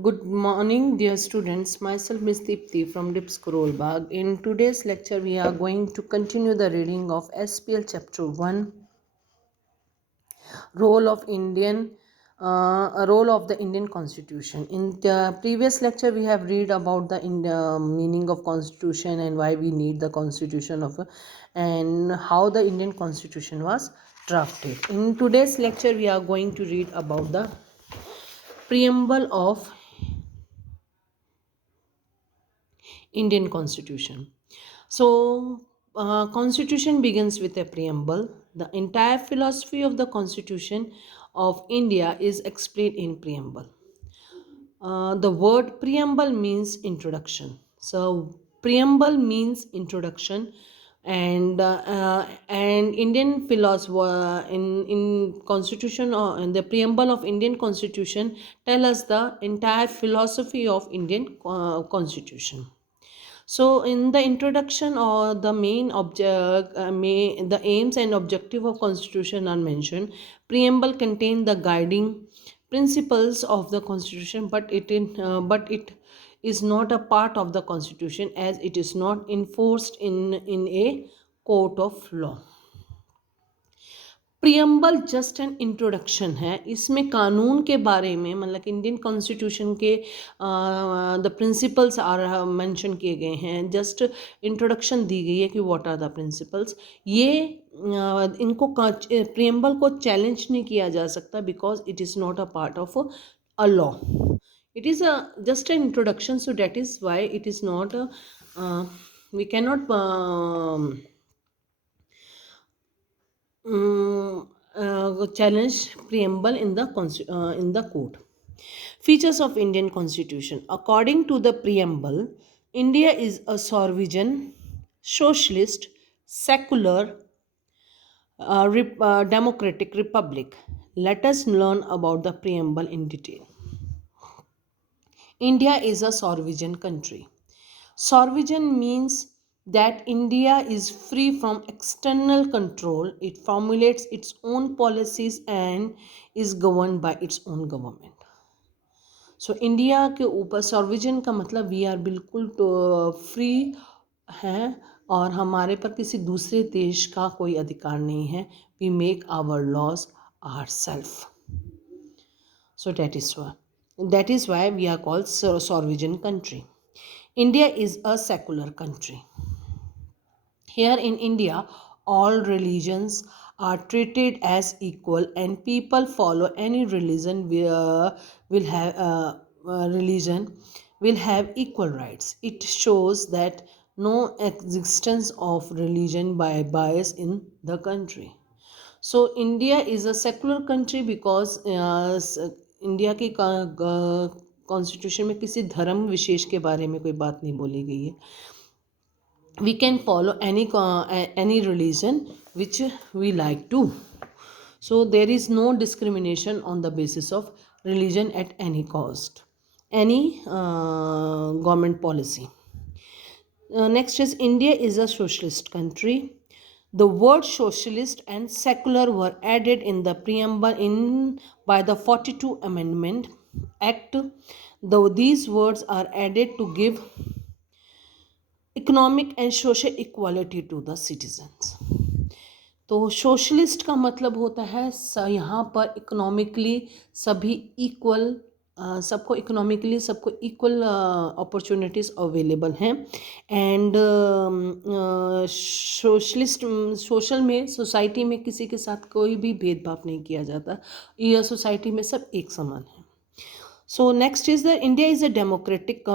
Good morning, dear students. Myself, Miss Deepthi from Dips Bag. In today's lecture, we are going to continue the reading of SPL Chapter 1, Role of Role of the Indian Constitution. In the previous lecture, we have read about the meaning of Constitution and why we need the Constitution and how the Indian Constitution was drafted. In today's lecture, we are going to read about the preamble of Indian Constitution. So, Constitution begins with a preamble. The entire philosophy of the Constitution of India is explained in preamble. The word preamble means introduction. So, preamble means introduction, and Indian philosopher in Constitution or in the preamble of Indian Constitution tell us the entire philosophy of Indian Constitution. So, in the introduction or the main object, the aims and objective of Constitution are mentioned. Preamble contain the guiding principles of the Constitution, but it is not a part of the Constitution as it is not enforced in a court of law. Preamble just an introduction है, इसमें कानून के बारे में मतलब Indian constitution के the principles are mention किए गए हैं. जस्ट इंट्रोडक्शन दी गई है कि व्हाट आर द प्रिंसिपल्स. ये इनको प्रियम्बल को चैलेंज नहीं किया जा सकता because it is not a part of a law. It is just an introduction, so that is why it is not we cannot challenge preamble in the court. Features of Indian Constitution. According to the preamble, India is a sovereign, socialist, secular, democratic republic. Let us learn about the preamble in detail. India is a sovereign country. Sovereign means that India is free from external control. It formulates its own policies and is governed by its own government. So India के ऊपर सॉर्विजन का मतलब we are बिल्कुल free हैं और हमारे पर किसी दूसरे देश का कोई अधिकार नहीं है. We make our laws our self. So that is why we are called sovereign country. India is a secular country. Here in India, all religions are treated as equal, and people follow any religion religion will have equal rights. It shows that no existence of religion by bias in the country. So India is a secular country because India की constitution में किसी धर्म विशेष के बारे में कोई बात नहीं बोली गई है. We can follow any religion which we like to. So there is no discrimination on the basis of religion at any cost, any government policy. Next is India is a socialist country. The word socialist and secular were added in the preamble by the 42 Amendment Act. Though these words are added to give economic and social equality to the citizens. तो socialist का मतलब होता है यहाँ पर economically सभी equal, सबको economically सबको इक्वल अपॉर्चुनिटीज़ अवेलेबल हैं. एंड सोशलिस्ट सोशल में सोसाइटी में किसी के साथ कोई भी भेदभाव नहीं किया जाता. यह सोसाइटी में सब एक समान है. So next is that India is a democratic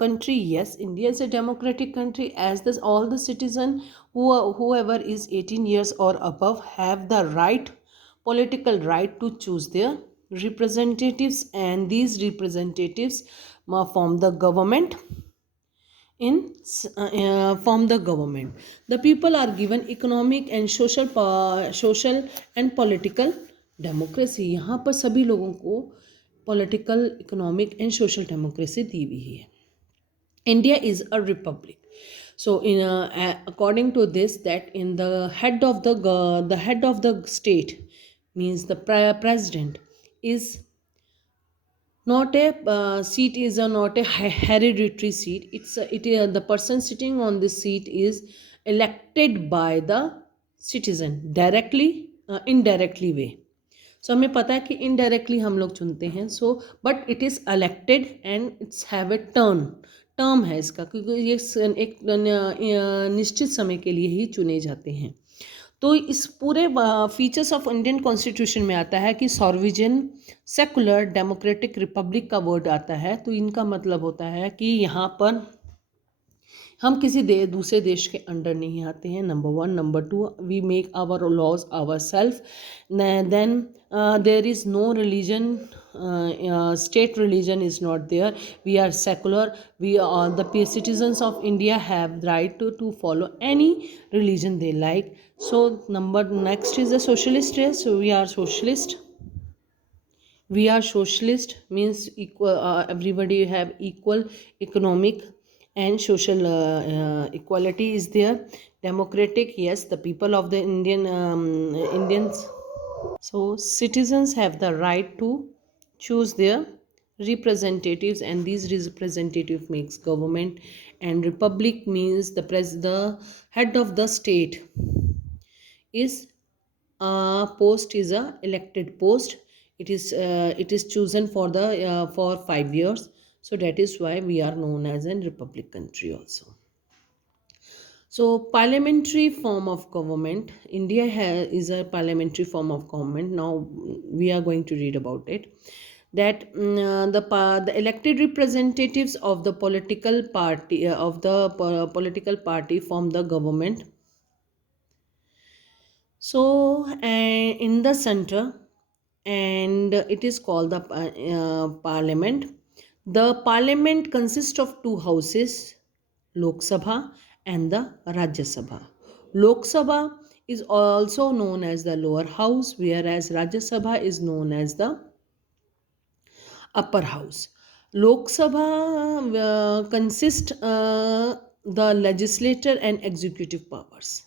country. Yes, India is a democratic country as this all the citizen whoever is 18 years or above have the political right to choose their representatives, and these representatives form the government. Form the government. The people are given economic and social and political democracy. यहाँ पर सभी लोगों को political, economic and social democracy दी हुई है. India is a republic. So according to this, that in the head of the state means the president is Not a seat is a not a hereditary seat. The person sitting on this seat is elected by the citizen directly, indirectly way. सो हमें पता है कि indirectly हम लोग चुनते हैं, so but it is elected and it's have a term है इसका, क्योंकि ये एक निश्चित समय के लिए ही चुने जाते हैं। तो इस पूरे फीचर्स ऑफ इंडियन कॉन्स्टिट्यूशन में आता है कि सॉर्विजन, सेकुलर, डेमोक्रेटिक, रिपब्लिक का वर्ड आता है। तो इनका मतलब होता है कि यहाँ पर हम किसी दूसरे देश के अंडर नहीं आते हैं, number one. Number two, we make our laws our self. Then there is no religion, state religion is not there. We are secular. We are the citizens of India have the right to follow any religion they like. So next is the socialist. So we are socialist means equal, everybody have equal economic and social equality is there. Democratic, yes, the people of the Indians. So citizens have the right to choose their representatives, and these representative makes government. And republic means the head of the state is post is a elected post. It is chosen for the for 5 years. So that is why we are known as a republic country also. So parliamentary form of government, India is a parliamentary form of government. Now we are going to read about it. That the elected representatives of the political party political party form the government. So in the center, and it is called the parliament. The parliament consists of two houses, Lok Sabha and the Rajya Sabha. Lok Sabha is also known as the lower house, whereas Rajya Sabha is known as the upper house. Lok Sabha consists the legislature and executive powers,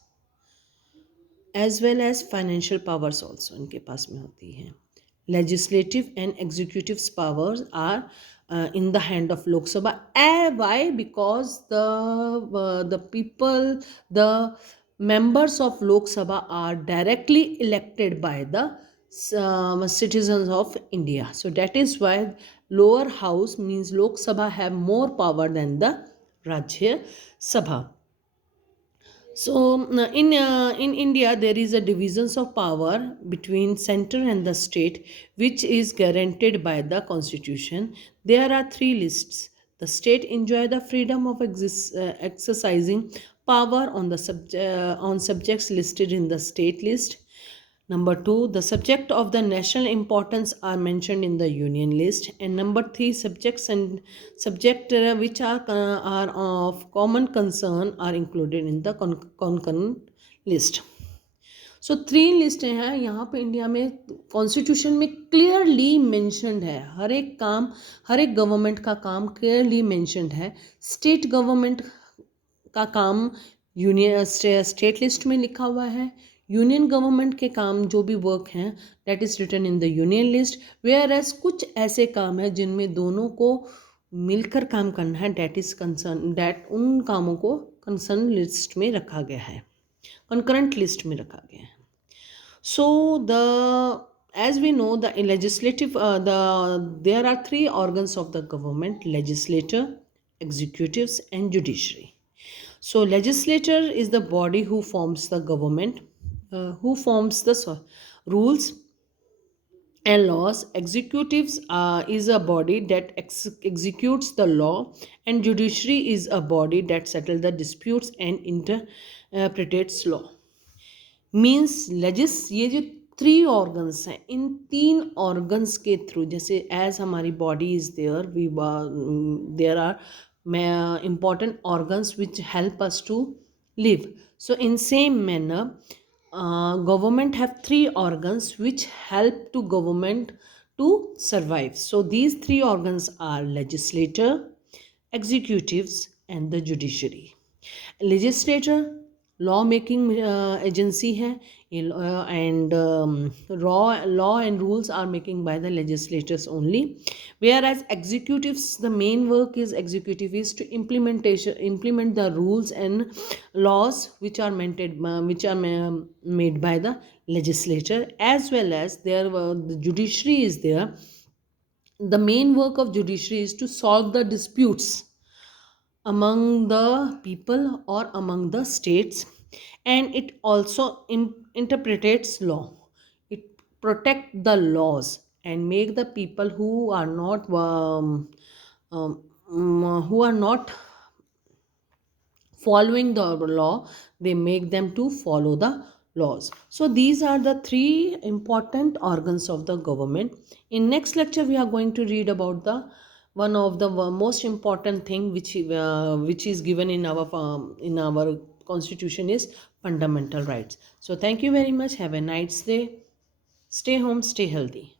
as well as financial powers also इनके पास में होती हैं. Legislative and executive powers are in the hand of Lok Sabha. Why? Because the people, the members of Lok Sabha are directly elected by the citizens of India. So that is why lower house means Lok Sabha have more power than the Rajya Sabha. So in India there is a divisions of power between center and the state, which is guaranteed by the constitution. There are three lists. The state enjoy the freedom of exercising power on the on subjects listed in the state list. Number two, the subject of the national importance are mentioned in the union list. And number three, subjects and subject which are of common concern are included in the concurrent list. So three list हैं यहाँ पे India में, constitution में clearly mentioned है। हर एक काम, हर एक government का काम क्लियरली मेंशनड है। स्टेट गवर्नमेंट का काम यूनियन स्टेट लिस्ट में लिखा हुआ है। यूनियन गवर्नमेंट के काम जो भी वर्क हैं that is written in the union list. Whereas कुछ ऐसे काम है जिनमें दोनों को मिलकर काम करना है, दैट इज़ कंसर्न, दैट उन कामों को कंसर्न लिस्ट में रखा गया है, कंकरेंट लिस्ट में रखा गया है। So the as we know the legislative there are three organs of the government: legislature, executives and judiciary. So legislature is the body who forms the government, who forms the rules and laws. Executives is a body that executes the law, and judiciary is a body that settles the disputes and interprets law. Means ये जो three organs हैं, इन तीन organs के through, जैसे as हमारी body is there, we there are important organs which help us to live. So in same manner, government have three organs which help to government to survive. So these three organs are legislature, executives and the judiciary. Legislature law making agency है ये, and law and rules are making by the legislators only, whereas executives, the main work is executive is to implement the rules and laws which are made by the legislature, as well as the judiciary is there. The main work of judiciary is to solve the disputes among the people or among the states, and it also interprets law. It protect the laws and make the people who are not following the law, they make them to follow the laws. So these are the three important organs of the government. In next lecture we are going to read about the one of the most important thing which is given in our constitution is fundamental rights. So thank you very much, have a nice day, stay home, stay healthy.